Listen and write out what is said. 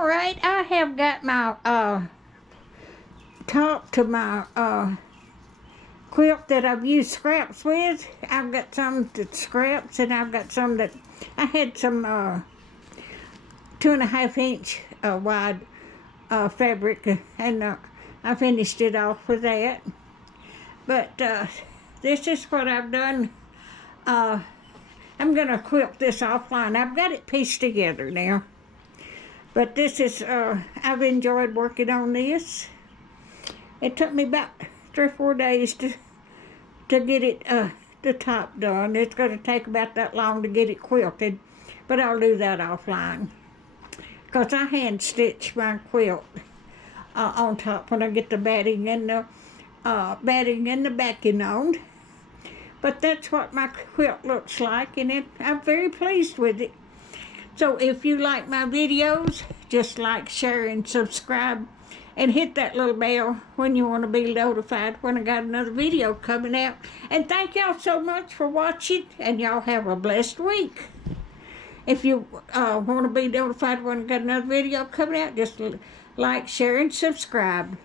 All right, I have got my top to my quilt that I've used scraps with. I've got some that's scraps, and I've got some that I had some 2.5 inch wide fabric, and I finished it off with that. But this is what I've done. I'm gonna quilt this offline. I've got it pieced together now. But this is, I've enjoyed working on this. It took me about 3 or 4 days to get it, the top done. It's going to take about that long to get it quilted, but I'll do that offline. Because I hand stitch my quilt on top when I get the batting and the backing on. But that's what my quilt looks like, and I'm very pleased with it. So if you like my videos, just like, share, and subscribe, and hit that little bell when you want to be notified when I got another video coming out. And thank y'all so much for watching, and y'all have a blessed week. If you want to be notified when I got another video coming out, just like, share, and subscribe.